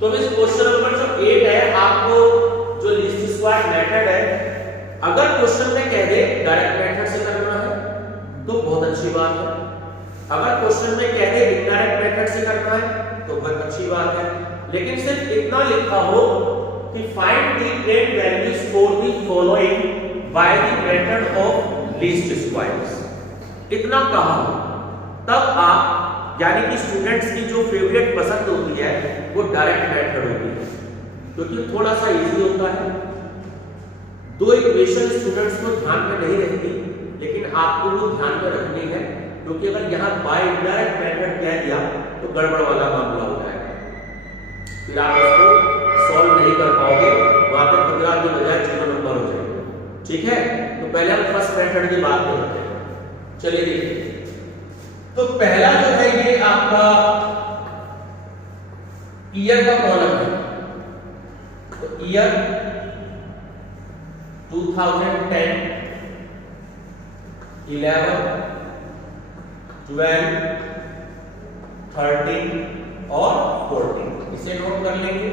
तो इस question number जो 8 है, आपको जो लीस्ट स्क्वायर मेथड है, अगर क्वेश्चन में कह दे डायरेक्ट मेथड से करना है तो बहुत अच्छी बात है, अगर क्वेश्चन में कह दे इनडायरेक्ट मेथड से करना है तो बहुत अच्छी बात है, लेकिन सिर्फ इतना लिखा हो कि find the grade values for the following by the method of least squares, इतना कहा हो, तब आप यानी कि स्टूडेंट्स की जो फेवरेट पसंद होती है वो डायरेक्ट मेथड होती है, क्योंकि थोड़ा सा इजी होता है। दो इक्वेशन स्टूडेंट्स को ध्यान में नहीं रहती, लेकिन आपको वो ध्यान में रखनी है, क्योंकि अगर यहाँ बाय इनडायरेक्ट मेथड कह दिया तो गड़बड़ वाला मामला हो जाएगा, फिर आप उसको सॉल्व नहीं कर पाओगे, वहां पे 15 की बजाय 0 नंबर हो जाएगा। ठीक है, तो पहले हम फर्स्ट मेथड की बात करते हैं। चलिए देखिए, तो पहला जो है ये आपका ईयर का कॉलम है, तो ईयर 2010, 11, 12, 13 और 14, इसे नोट कर लेंगे।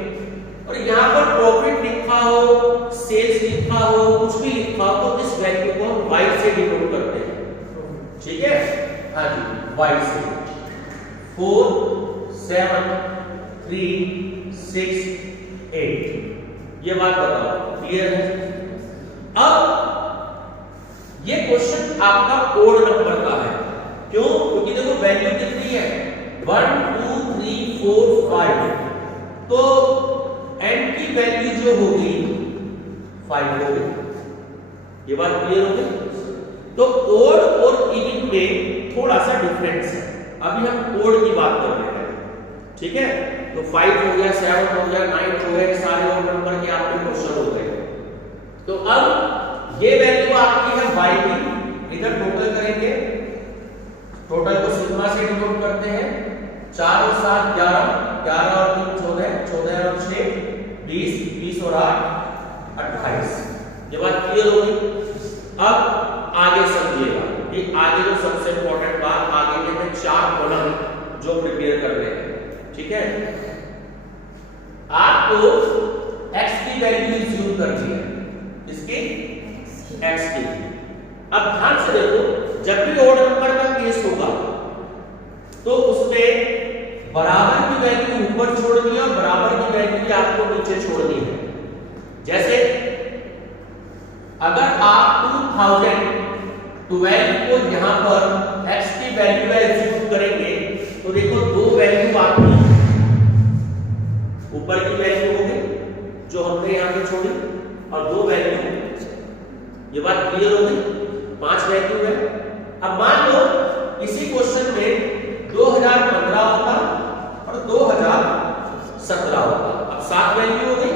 और यहां पर प्रॉफिट लिखा हो, सेल्स लिखा हो, कुछ भी लिखा हो, तो इस वैल्यू को हम y से डिनोट करते हैं। ठीक है, हाँ जी, y से 4, 7, 3, 6, 8, ये बात बताओ, क्लियर है? अब ये क्वेश्चन आपका ओड नंबर का है, क्यों? क्योंकि देखो वैल्यू कितनी है, 1 2 3 4 5, तो n की वैल्यू जो होगी 5 होगी। ये बात क्लियर हो गई? तो ओड और इवन में थोड़ा सा डिफरेंस है, अभी हम ओड की बात कर रहे हैं। ठीक है, तो 5 हो गया, 7 हो गया, 9 हो गया, सारे ओड नंबर के आपके क्वेश्चन हो गए। तो अब ये वैल्यू आपकी है y की, इधर टोटल करेंगे, टोटल को सिग्मा से डिनोट करते हैं, 4 और 7 11, 11 और 3 14, 14 और 6 20, 20 और 8 28। ये बात क्लियर हो गई? अब आगे समझिएगा, ये आगे जो सबसे इंपॉर्टेंट बात, आगे के में 4 कॉलम जो प्रिपेयर कर रहे हैं। ठीक है, आपको x की वैल्यू यूज करनी है, इसकी x की। अब ध्यान से देखो, जब भी ओड नंबर का केस होगा तो उसमें बराबर की वैल्यू ऊपर छोड़नी है और बराबर की वैल्यू आपको नीचे छोड़नी है। जैसे अगर आप 2012 को यहां पर x की वैल्यू एज्यूम करेंगे तो देखो दो वैल्यू आपकी ऊपर की वैल्यू होगी जो हमने यहां पे छोड़ी, और दो वैल्यू, ये बात क्लियर हो गई? 5 वैल्यू है। अब मान लो इसी क्वेश्चन में 2015 होता और 2017 होता, अब 7 वैल्यू हो गई,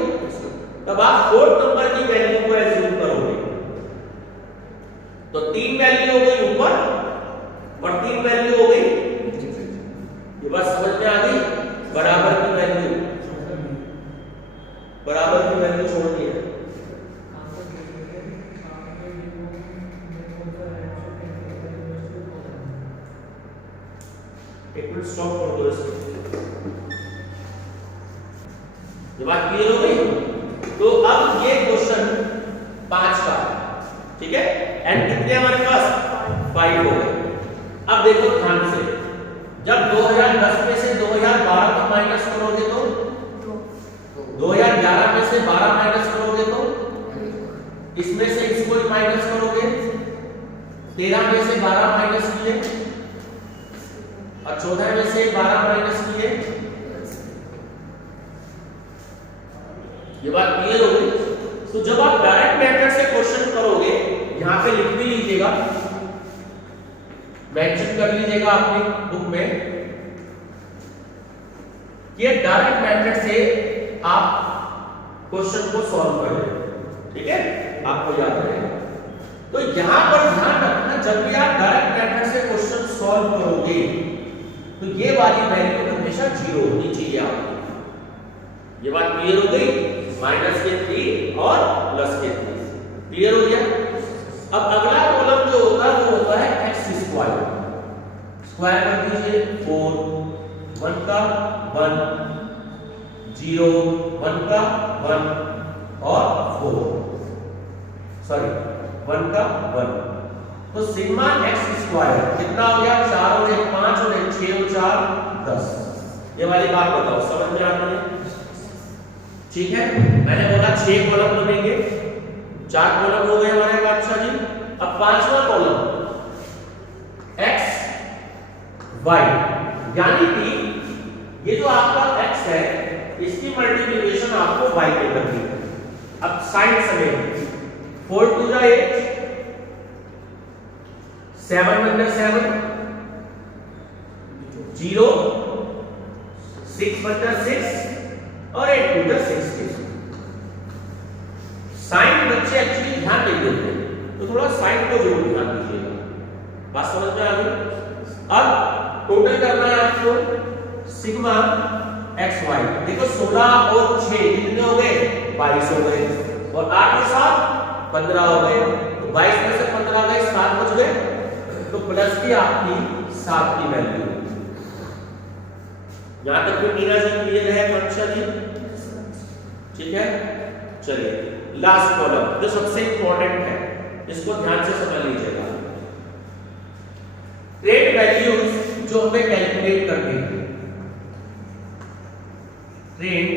तब आप फोर्थ नंबर की वैल्यू को एज्यूम करोगे, तो 3 वैल्यू हो गई ऊपर और 3 वैल्यू हो गई, ये बात समझ में आ गई? बराबर की वैल्यू, बराबर की वैल्यू छोड़नी है। एक मिनट स्टॉप कर दो इसको। ये बात क्लियर हो गई? तो अब ये क्वेश्चन 5 का है। ठीक है, एंड कितने हमारे पास 5 हो गए। अब देखो ध्यान से, जब 2010 में से 2012 को माइनस करोगे तो 2011 में से 12 माइनस करोगे तो इसमें से इसको ही माइनस करोगे, 13 में से 12 माइनस किए और 14 में से 12 माइनस किए। ये बात क्लियर हो गई? तो जब आप डायरेक्ट मेथड से क्वेश्चन करोगे, यहां पे लिख भी लीजिएगा, मेंशन कर लीजिएगा अपनी बुक में, ये डायरेक्ट मेथड से आप क्वेश्चन को सॉल्व कर लेंगे। ठीक है, आपको याद रहेगा। तो यहां पर ध्यान रखना, जब भी आप डायरेक्ट मेथड से क्वेश्चन सॉल्व करोगे तो ये वाली वैल्यू हमेशा 0 होनी चाहिए आपकी। ये बात क्लियर हो गई? माइनस के 3 और प्लस के 3, क्लियर हो गया? अब अगला कॉलम जो होता है वो होता है x स्क्वायर, स्क्वायर कर दीजिए 4, 1 का 1, 0 1 का 1 और 4 सॉरी 1 का 1। तो सिग्मा एक्स स्क्वायर कितना हो गया? 4 और 1 5 और 1 6 और 4 10। ये वाली बात बताओ, समझ में आ रही है? ठीक है, मैंने बोला 6 कॉलम बनेंगे, 4 कॉलम हो गए हमारे बादशाह जी। अब 5वां कॉलम x y, यानी कि ये जो आपका x है इसकी मल्टीप्लिकेशन आपको y पे करनी है। अब साइन समेत 4 2 जा 8 7 अंदर 7 0 6 अंदर 6 और 8 2 जा 16। साइन बच्चे एक्चुअली ध्यान नहीं देते, तो थोड़ा साइन को जरूर ध्यान दीजिएगा। बात समझ में आ गई? अब टोटल करना है आपको सिग्मा एक्स वाई। देखो 16 और 6 कितने हो गए? 22 हो गए, और 8 और 7 15 हो गए। तो 22 में से 15 गए, 7 बच गए, तो प्लस की आपकी 7 की वैल्यू। यहां तक तो मीरा जी क्लियर है पंक्षा जी? ठीक है, चलिए लास्ट कॉलम जो सबसे इंपॉर्टेंट है, इसको ध्यान से समझ लीजिएगा। ट्रेड वैल्यूज जो हमें कैलकुलेट करनी है। ट्रेड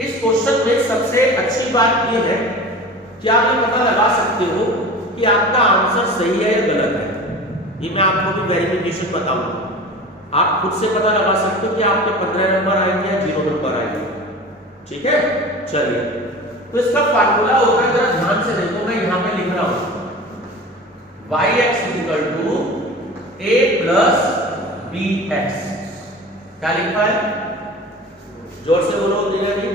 इस क्वेश्चन में सबसे अच्छी बात यह है कि आप ये पता लगा सकते हो कि आपका आंसर सही है या गलत है। ये मैं आपको भी वेरिफिकेशन बताऊंगा। आप खुद से पता लगा सकते हो कि आपके 15 नंबर आएंगे या 0 नंबर आएंगे। ठीक है, चलिए तो इसका फार्मूला होगा, जरा ध्यान से देखो, मैं यहां पे लिख रहा हूं yx = a + bx। क्या लिखा है? जोर से बोलो नीला जी।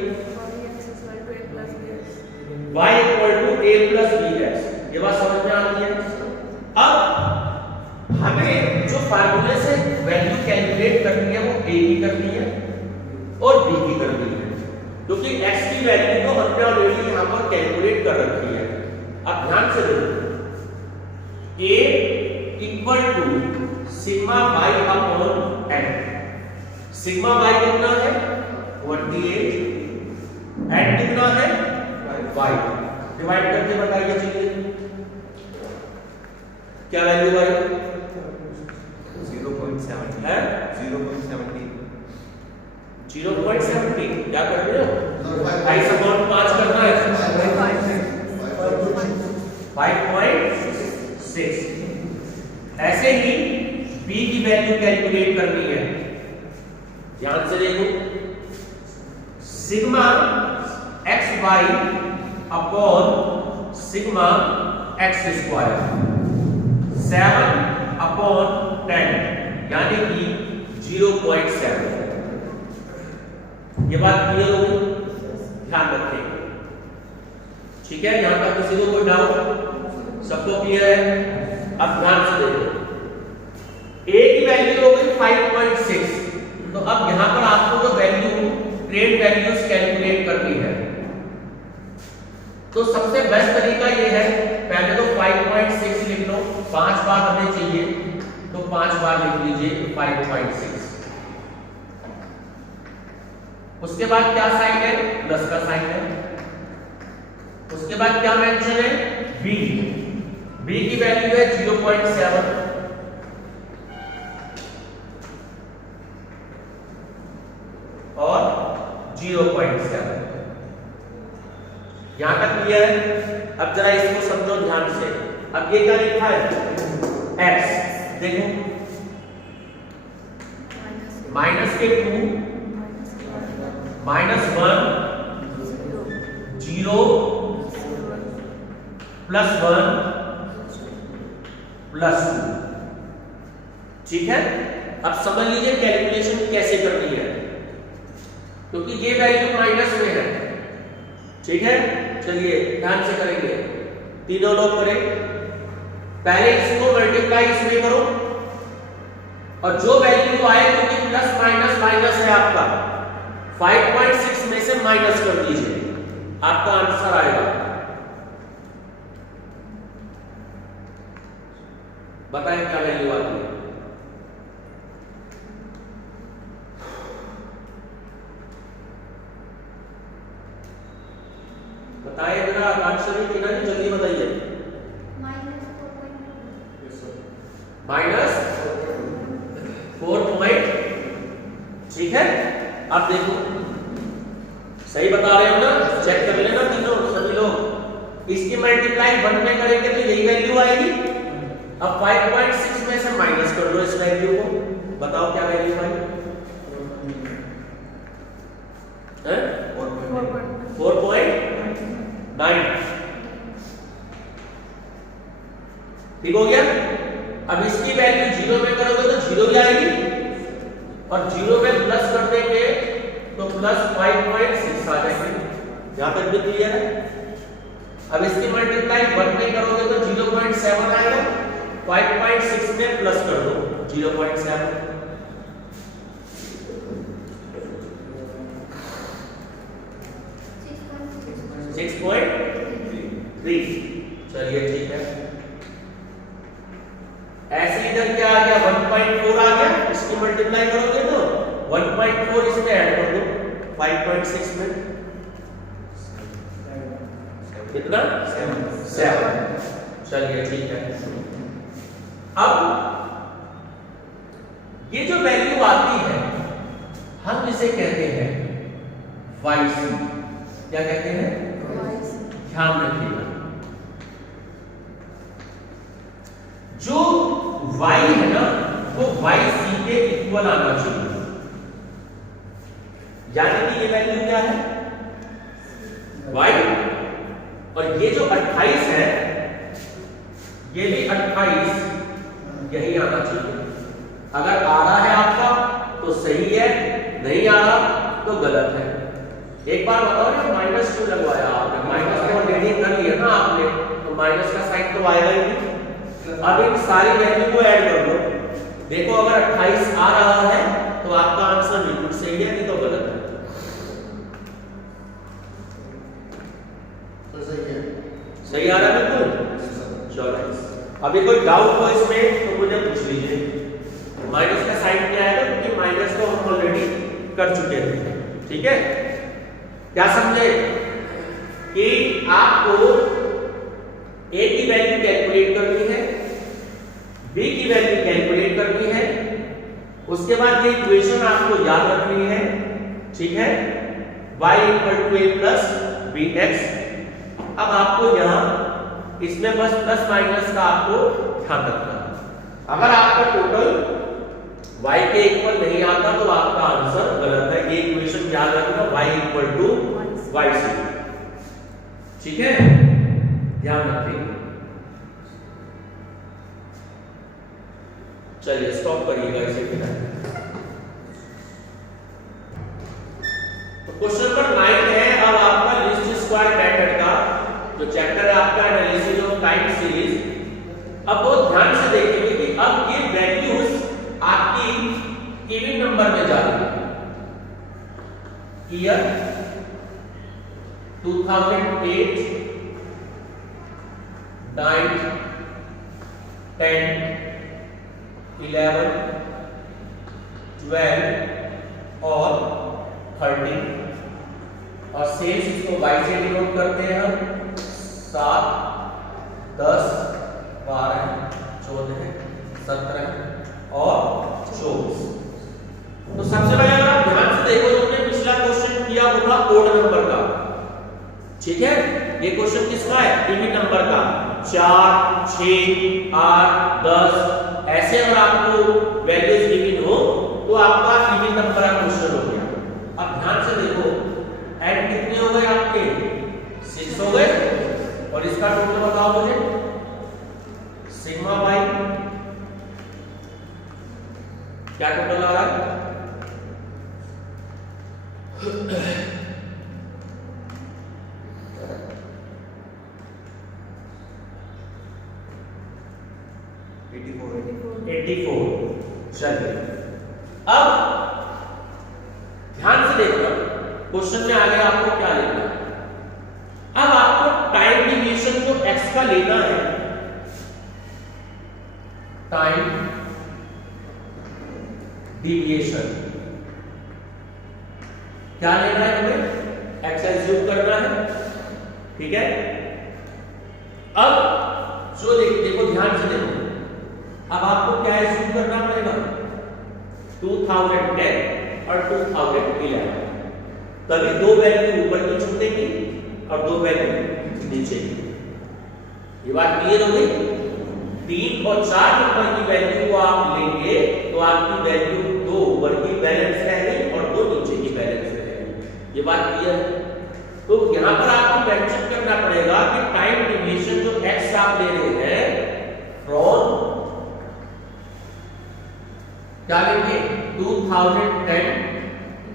y = a + bx। ये बात समझ में आ रही है? अब हमें जो फार्मूले से वैल्यू कैलकुलेट करनी है वो a की करनी है और b की करनी है, क्योंकि x की वैल्यू तो हमने ऑलरेडी यहां पर कैलकुलेट कर रखी है। अब ध्यान से देखो, a = sigma y upon n। Sigma y कितना है? 28। n कितना है? y। डिवाइड करके बताइए चलिए क्या वैल्यू आई? 0.70 है 0.70 0.70। क्या कर रहे हो? 5/5 करना है, 5.6। ऐसे ही b की वैल्यू कैलकुलेट करनी है। ध्यान से देखो, sigma xy upon sigma x², 7/10 यानी कि 0.7। ये बात क्लियर होगी? ध्यान रखें, ठीक है? यहां तक किसी को कोई डाउट? सबको क्लियर है? अब ध्यान से देखो, a की वैल्यू हो गई 5.6। तो अब यहां पर आपको जो वैल्यू ट्रेड वैल्यूज कैलकुलेट करनी है, तो सबसे बेस्ट तरीका ये है, पहले तो 5.6 लिख लो। 5 बार हमें चाहिए तो 5 बार लिख लीजिए 5.6। उसके बाद क्या साइन है? प्लस का साइन है। उसके बाद क्या मेंशन है? b। b की वैल्यू है 0.7 और 0.7। यहां तक क्लियर है? अब जरा इसको समझो ध्यान से। अब ये क्या लिखा है? x। देखो -(-2) -1 0 +1 +2। ठीक है, अब समझ लीजिए कैलकुलेशन कैसे करनी है, क्योंकि ये वैल्यू माइनस में है। ठीक है, चलिए ध्यान से करेंगे, तीनों लोग करें। पहले इसको मल्टीप्लाई इसमें करो और जो वैल्यू आए, क्योंकि प्लस माइनस माइनस है आपका, 5.6 में से माइनस कर दीजिए, आपका आंसर आएगा। बताएं क्या वैल्यू आती है? बताइए जरा आकांक्षा जी, टीना जी, जल्दी बताइए। -4 ठीक है। अब देखो सही बता रहे हो ना, चेक कर लेना तीनों सभी लोग। इसकी मल्टीप्लाई 1 में करेंगे तो यही वैल्यू आएगी। अब 5.6 में से माइनस कर दो इस वैल्यू को, बताओ क्या वैल्यू आई? 4.9 ठीक हो गया। अब इसकी वैल्यू 0 में करोगे तो 0 ही आएगी, और 0 में प्लस कर देंगे तो प्लस 5.6 आ जाएगी। यहां तक भी क्लियर है। अब इसकी मल्टीप्लाई 1 में करोगे तो 0.7 आएगा, 5.6 में प्लस कर दो 0.7, 6.3। चलिए ठीक है। ऐसे इधर क्या आ गया, 1.4 आ गया। इसकी मल्टीप्लाई करोगे तो 1.4 इसमें ऐड कर दो 5.6 में, कितना? 7। चलिए ठीक है। अब ये जो वैल्यू आती है हम इसे कहते हैं YC। क्या कहते हैं? ध्यान रखिएगा, जो y है ना वो YC के इक्वल आना चाहिए। यानी कि ये वैल्यू क्या है? y, और ये जो 28 है ये भी 28 यही आना चाहिए। अगर आ रहा है आपका तो सही है, नहीं आ रहा तो गलत है। एक बार बताओ ना, माइनस क्यों लगवाया आपने? माइनस को ऑलरेडी कर लिया ना आपने, तो माइनस का साइन तो आएगा ही नहीं। अब इन सारी वैल्यू को ऐड कर दो, देखो अगर 28 आ रहा है तो आपका आंसर बिल्कुल सही है, नहीं तो गलत है। तो सही है, सही आ रहा है बिल्कुल। चलो अभी कोई डाउट हो इसमें तो मुझे पूछ लीजिए। माइनस का साइन क्या आएगा, क्योंकि माइनस को हम ऑलरेडी कर चुके थे। ठीक है, क्या समझे कि आपको A की वैल्यू कैलकुलेट करनी है, B की वैल्यू कैलकुलेट करनी है, उसके बाद ये इक्वेशन आपको याद रखनी है। ठीक है, y = a + bx। अब आपको यहाँ इसमें बस प्लस माइनस का आपको ध्यान रखना है। अगर आपका टोटल y के इक्वल नहीं आता तो आपका आंसर गलत है। ये इक्वेशन याद रखना, y = yc। ठीक है, ध्यान रखिए। चलिए स्टॉप करिएगा इसे। तो क्वेश्चन नंबर 9 है अब आपका लीस्ट स्क्वायर मेथड का जो चैप्टर है आपका एनालिसिस ऑफ टाइम सीरीज। अब बहुत ध्यान से देखेंगे कि अब ये वैल्यूज आपकी इवन नंबर में जा रही है। ईयर 2008, 9, 10, 11, 12 और 13, और शेष इसको y से डिनोट करते हैं हम। 7, 10, 12, 14, 17 और 24। तो सबसे पहले अगर आप ध्यान से देखो तो हमने पिछला क्वेश्चन किया वो था ओड नंबर का। ठीक है, ये क्वेश्चन किसका है? इवन नंबर का। 4, 6, 8, 10 ऐसे अगर आपको वैल्यूज गिवन हो तो आपका इवन नंबर का क्वेश्चन हो गया। अब ध्यान से देखो, एंड कितने हो गए आपके? 6 हो गए, और इसका टोटल बताओ मुझे। सिग्मा बाई क्या टोटल आ रहा है? 84। चलिए अब ध्यान से देखना, क्वेश्चन में आगे आपको क्या लिखना है। अब आपको टाइम डिविएशन जो x का लेना है, टाइम डिविएशन क्या लेना है हमें? x एज्यूम करना है। ठीक है। अब जो देखो ध्यान से देखो, अब आपको क्या एज्यूम करना पड़ेगा, 2010 और 2011, तभी दो वैल्यू ऊपर की छूटेगी और दो वैल्यू नीचे की। ये बात क्लियर हो गई। 3 और 4 नंबर की वैल्यू को आप लेंगे तो आपकी वैल्यू 2 ऊपर की बैलेंस रहेगी और 2 नीचे की बैलेंस रहेगी। ये बात क्लियर है। तो यहां पर आपको मेंशन करना पड़ेगा कि टाइम डिविएशन जो x आप ले रहे हैं फ्रॉम क्या लेंगे 2010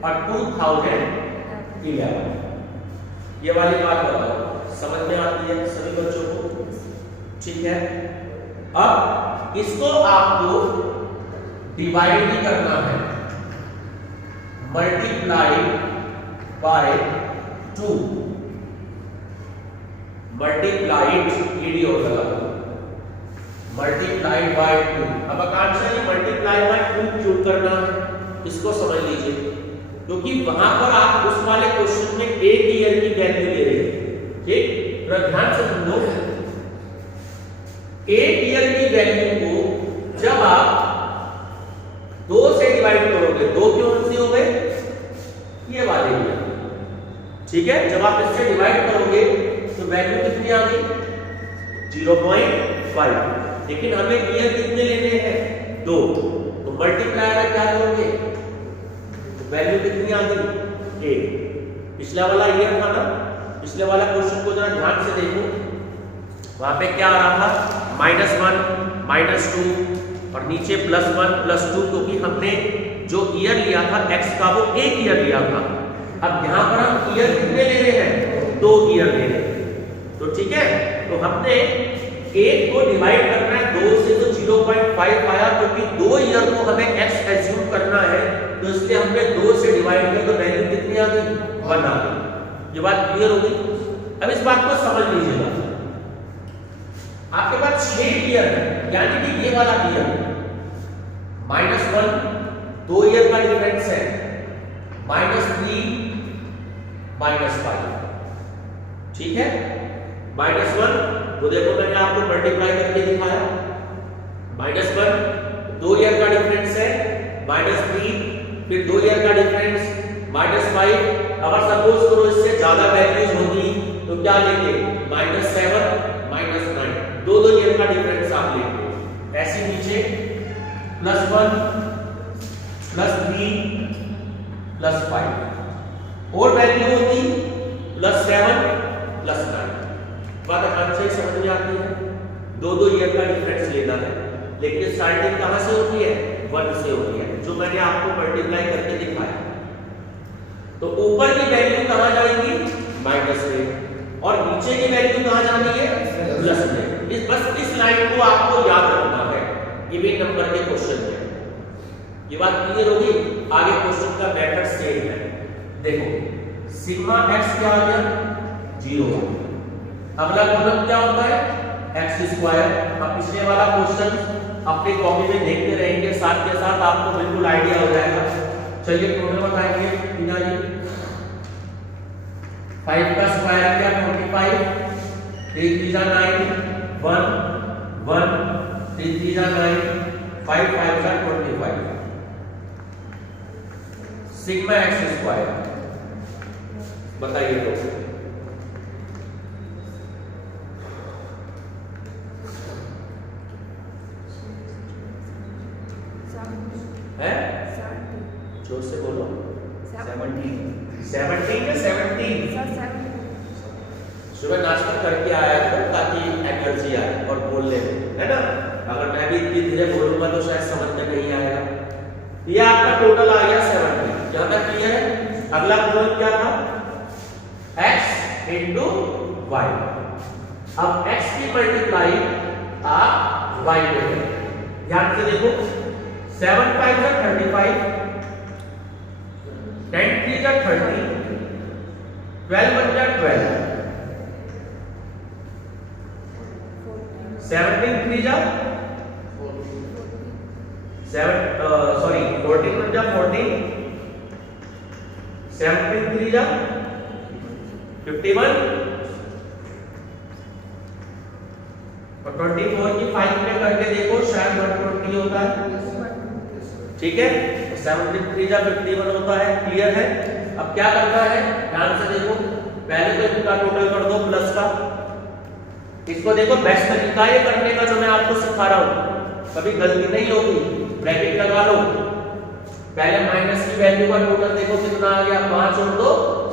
और 2011। ये वाली बात बताओ, समझ में आती है सभी बच्चों को? ठीक है। अब इसको आपको डिवाइड भी करना है, मल्टीप्लाई बाय 2, मल्टीप्लाइड ईडी हो लगा, मल्टीप्लाइड बाय 2। अब आकांक्षा ये मल्टीप्लाई बाय 2 क्यों करना है, इसको समझ लीजिए, क्योंकि वहां पर आप उस वाले क्वेश्चन में एक ईयर की वैल्यू ले रहे हैं। ठीक, तो ध्यान से समझो, एक ईयर की वैल्यू को जब आप 2 से डिवाइड करोगे, 2 क्यों से हो गए ये वाले ईयर, ठीक है। जब आप इससे डिवाइड करोगे तो वैल्यू कितनी आ गई 0.5, लेकिन हमें ईयर कितने लेने हैं 2, तो मल्टीप्लाई में क्या करोगे तो वैल्यू कितनी आ गई 1। पिछला वाला ईयर था ना, पिछले वाला क्वेश्चन को जरा ध्यान से देखो, वहां पे क्या आ रहा था -1 -2 और नीचे +1 +2, क्योंकि हमने जो ईयर लिया था x का वो एक ईयर लिया था। अब यहाँ पर हम ईयर कितने ले रहे हैं 2 ईयर ले रहे हैं, तो ठीक है। तो हमने 1 को डिवाइड करना है 2 से, तो 0.5 आया, क्योंकि 2 ईयर को हमें x एज्यूम करना है, तो इसलिए हमने 2 से डिवाइड किया तो वैल्यू कितनी आ गई 1 आ गई। ये बात क्लियर हो गई। अब इस बात को समझ लीजिएगा, आपके पास 6 ईयर है, यानी कि ये वाला ईयर -1 2 ईयर का डिफरेंस है, -3 -5, ठीक है। -1 तो देखो मैंने आपको मल्टीप्लाई करके दिखाया, -1 2 ईयर का डिफरेंस है, -3 फिर 2 ईयर का डिफरेंस, -5। अगर सपोज करो इससे ज्यादा वैल्यूज होगी तो क्या लेंगे -7 -9, 2 ईयर का डिफरेंस आप लेंगे। ऐसे नीचे +1 +3 +5 और वैल्यू होती +7 +9। बात आंसर समझ में आती है। 2 ईयर का डिफरेंस लेना है, लेकिन स्टार्टिंग कहां से होती है 1 से होती है, जो मैंने आपको मल्टीप्लाई करके दिखाया। तो ऊपर की वैल्यू कहां जाएगी माइनस में, और नीचे की वैल्यू कहां जानी है प्लस में। बस इस लाइन को आपको याद रखना है गिवन नंबर के क्वेश्चन में। ये बात क्लियर होगी। आगे क्वेश्चन का मेथड सेम है। देखो सिग्मा x क्या आ गया 0। अगला गुणन क्या होता है x²। अब पिछले वाला क्वेश्चन अपनी कॉपी में देखते रहेंगे, साथ के साथ आपको बिल्कुल आइडिया हो जाएगा। चलिए टोटल बताएंगे बिना जी। 5 का स्क्वायर क्या 45, 3 3 9 1 1 3 3 9 5 5 का 25 सिग्मा x²। बताइए तो है, जोर से बोलो। 17 या 17 सुबह नाश्ता करके आया था ताकि एनर्जी आए और बोलने में, है ना। अगर मैं भी इतनी धीरे बोलूंगा तो शायद समझ में नहीं आएगा। ये आपका टोटल आ गया 70। यहां तक क्लियर है। अगला गुणन क्या था x into y। अब x की मल्टीप्लाई आप y में करें। ध्यान से देखो 7 5 जा 35, 10 3 जा 30, 12 1 जा 12, 17 3 जा 14 1 जा 14, 17 3 जा 51, तो 24 की 5 में करके देखो शायद 120 होता है। ठीक है, 73 जा 51 होता है। क्लियर है? अब क्या करना है ध्यान से देखो, पहले तो इनका टोटल कर दो प्लस का। इसको देखो बेस्ट तरीका ये करने का जो मैं आपको सिखा रहा हूं, कभी गलती नहीं होगी। ब्रैकेट लगा लो, पहले माइनस की वैल्यू का टोटल देखो कितना आ गया, 5 और 2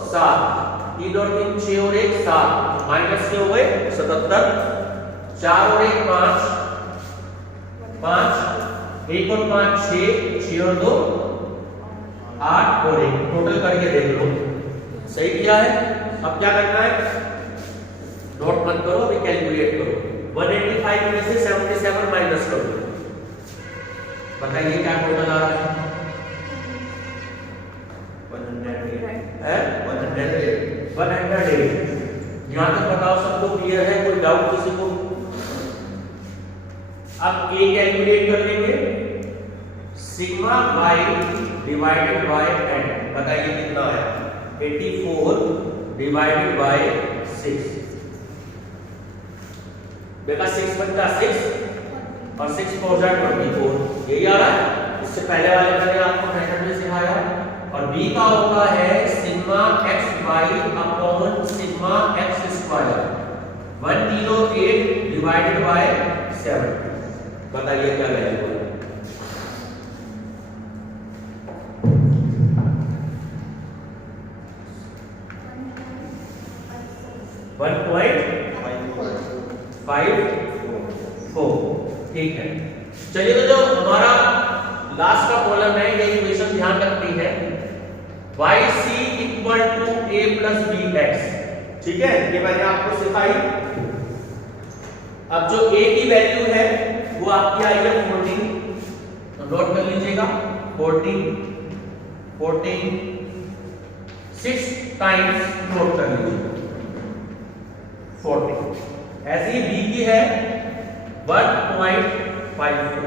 7, 3 और 3 6 और 1 7, माइनस के हो गए 77, 4 और 1 5 5, 1 और 5 6, 6 और 2 8 और 1, टोटल करके देख लो सही किया है। अब क्या करना है, नोट मत करो, अभी कैलकुलेट करो। 185 में से 77 माइनस करो, बताइए क्या टोटल आ रहा है। 108। यहां तक बताओ सबको क्लियर है, कोई डाउट किसी को? अब a कैलकुलेट कर लेंगे, sigma y divided by n, बताइए कितना है, 84 डिवाइडेड बाय 6। बेटा 6 बचता 6 और 6 4 जा 24, यही आ रहा है। इससे पहले वाले मैंने आपको मेथड में सिखाया। और b का होता है sigma xy upon sigma x square, 108 divided by 7, बताइए क्या वैल्यू है। ठीक है, चलिए तो जो हमारा लास्ट का कॉलम है ये इक्वेशन ध्यान रखनी है, yc equal to a plus bx। ठीक है, ये मैंने आपको सिखाई। अब जो a की वैल्यू है वो आपकी आई है 14, तो नोट कर लीजिएगा 14 6 टाइम्स नोट कर लीजिएगा 14। ऐसे ही b की है 1.54,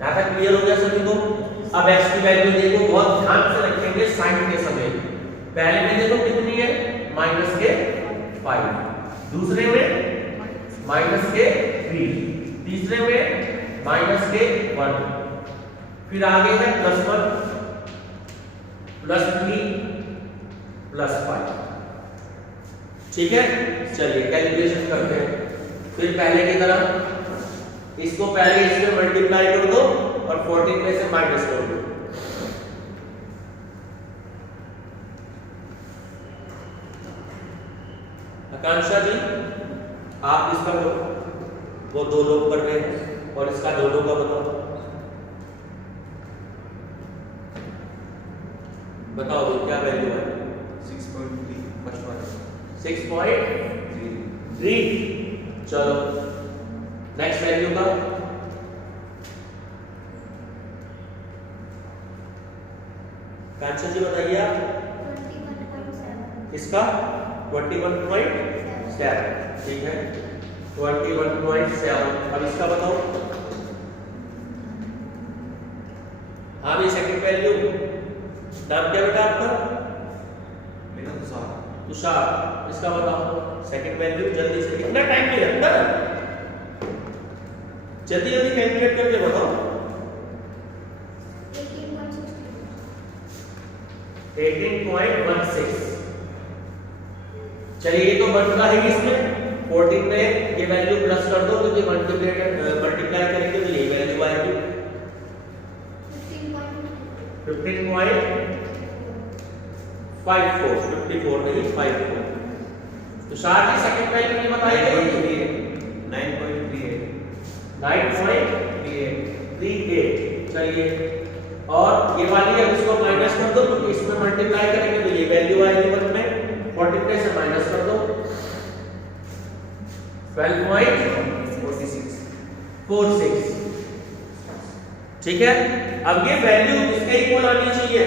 यहां तक क्लियर हो गया सभी को। अब x की वैल्यू देखो, बहुत ध्यान से रखेंगे साइन के समय। पहले में देखो कितनी है, माइनस के 5, दूसरे में माइनस के 3, तीसरे में माइनस के 1, फिर आगे है +1 +3 +5। ठीक है, चलिए कैलकुलेशन करते हैं। फिर पहले की तरह इसको पहले इसमें मल्टीप्लाई कर दो और 14 में से माइनस कर दो। आकांक्षा जी आप इसका वो दो लोग कर रहे हैं और इसका दोनों का बताओ, बताओ तो क्या वैल्यू है। 6.3। चलो नेक्स्ट वैल्यू का कांचा जी बताइए आप। 21.7। इसका 21.7। ठीक है 21.7। अब इसका बताओ। हाँ भी सेकंड वैल्यू, नाम क्या बेटा आपका? मेरा तुषार। इसका बताओ सेकंड वैल्यू, जल्दी से, इतना टाइम नहीं लगता, जल्दी जल्दी कैलकुलेट करके बताओ। 18.16। चलिए ये तो बनता है इसमें 14 में ये वैल्यू प्लस कर दो क्योंकि मल्टीप्लाई करेंगे तो ये वैल्यू आएगी 54 नहीं 54। तो साथ ही सेकंड वैल्यू नहीं बताई गई 9.38। चलिए और ये वाली अब इसको माइनस कर दो क्योंकि इसमें मल्टीप्लाई करेंगे तो ये वैल्यू आएगी 1 में, 40 से माइनस कर दो 12.46। ठीक है, अब ये वैल्यू इसके इक्वल आनी चाहिए,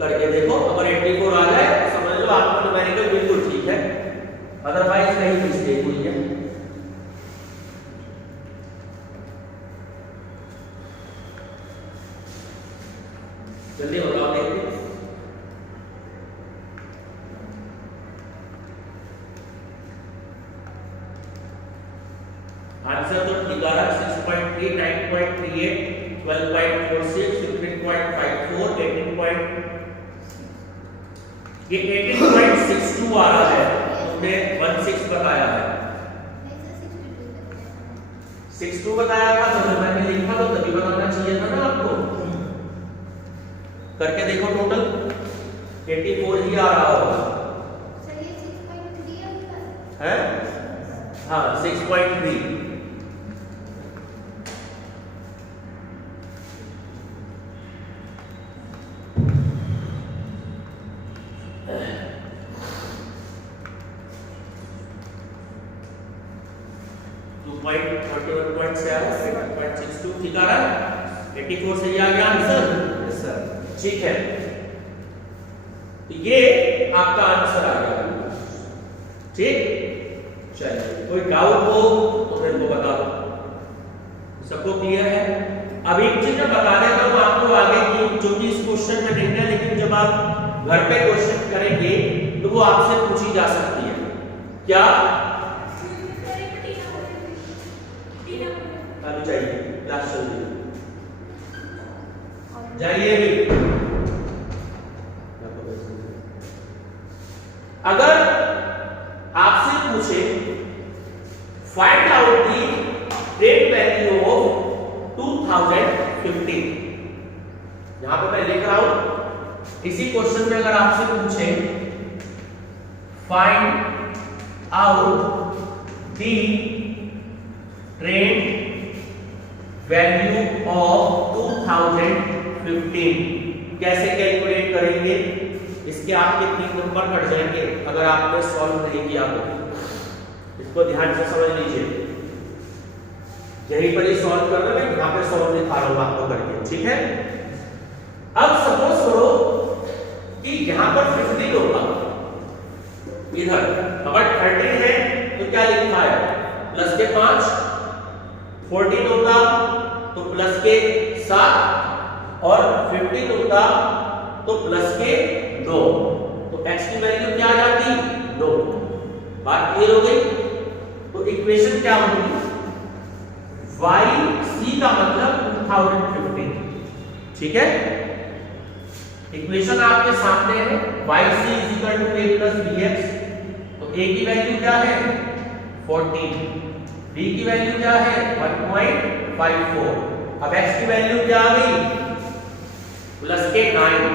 करके देखो। अगर 84 आ जाए तो समझ लो आपका न्यूमेरिकल बिल्कुल ठीक है, अदरवाइज नहीं मिस्टेक हुई है। आंसर तो ठीक आ रहा है 6.3, 9.38, 12.46, 15.54, 18.62 आ रहा है। तुमने 16 बताया है, 62 बताया था तो जब मैंने लिखा तो तभी बताना चाहिए था ना आपको। करके देखो टोटल 84 ही आ रहा होगा है। हाँ 6.3। ठीक आ रहा है, 84 सही आ गया आंसर। यस सर, ठीक है, ये आपका आंसर आ गया। ठीक, चलिए कोई डाउट हो तो मेरे को बता दो। सबको क्लियर है? अब एक चीज मैं बता देता हूं आपको आगे की, जो कि इस क्वेश्चन में नहीं है, लेकिन जब आप घर पे क्वेश्चन करेंगे तो वो आपसे पूछी जा सकती है। क्या अभी चाहिए क्लास चल रही है, जाइए भी। अगर आपसे पूछे find out the trade value of 2015, यहां पे मैं लिख रहा हूं, इसी क्वेश्चन में अगर आपसे पूछे find out the trade value of 2015, कैसे कैलकुलेट करेंगे? इसके आपके 3 नंबर कट जाएंगे अगर आपने सॉल्व नहीं किया तो। इसको ध्यान से समझ लीजिए, यहीं पर ही सॉल्व करना, मैं यहाँ पे सॉल्व दिखा रहा हूँ आपको करके। ठीक है, अब सपोज करो कि यहाँ पर 15 होगा, इधर अगर 13 है तो क्या लिखा है प्लस के 5, 14 होता तो प्लस के 7 और 15 होता तो प्लस के 2, तो x की वैल्यू क्या आ जाती? 2। बात क्लियर हो गई? तो इक्वेशन क्या होगी? yc का मतलब 2015। ठीक है, इक्वेशन आपके सामने है, yc = a + bx। तो a की वैल्यू क्या है? 14, b की वैल्यू क्या है? 1.54। अब x की वैल्यू क्या आ गई? प्लस के 9।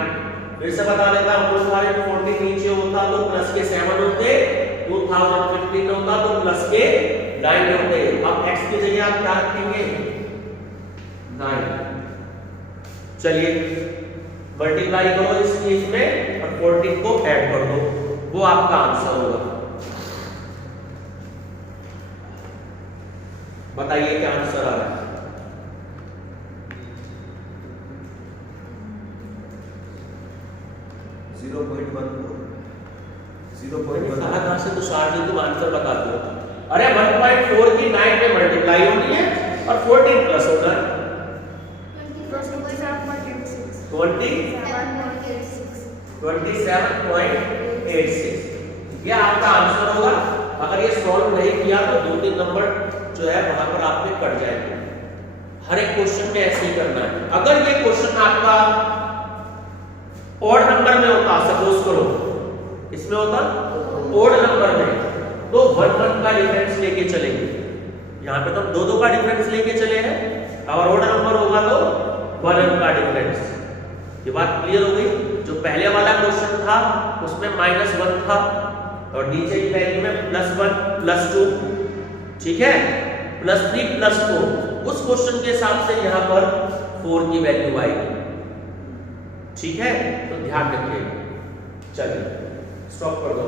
फिर से बता देता हूं, 2014 नीचे होता तो प्लस के 7 होते, 2015 होता तो प्लस के 9 होते। अब x की जगह आप क्या रखेंगे? 9। चलिए मल्टीप्लाई करो इस चीज में और 14 को ऐड कर दो, वो आपका आंसर होगा। बताइए क्या आंसर आ रहा है? 0.14 कहां से तुषार जी तुम आंसर बता दो। अरे 1.4 की 9 पे मल्टीप्लाई होनी है और 14 प्लस होगा 27.86। ये आपका आंसर होगा। अगर ये सॉल्व नहीं किया तो 2-3 नंबर जो है वहां पर आपके कट जाएंगे। हर एक क्वेश्चन में ऐसे ही करना है। अगर ये क्वेश्चन आपका ऑड नंबर में होता, सपोज करो इसमें होता ऑड नंबर में, तो 1-1 का डिफरेंस लेके चलेंगे। यहाँ पे तो 2-2 का डिफरेंस लेके चले हैं, और ऑड नंबर होगा तो 1 का डिफरेंस। ये बात क्लियर हो गई? जो पहले वाला क्वेश्चन था उसमें -1 था और नीचे की वैल्यू में +1 +2, ठीक है, +3 +4। उस क्वेश्चन के हिसाब से यहाँ पर 4 की वैल्यू आएगी। ठीक है, तो ध्यान रखिए। चलिए स्टॉप कर दो।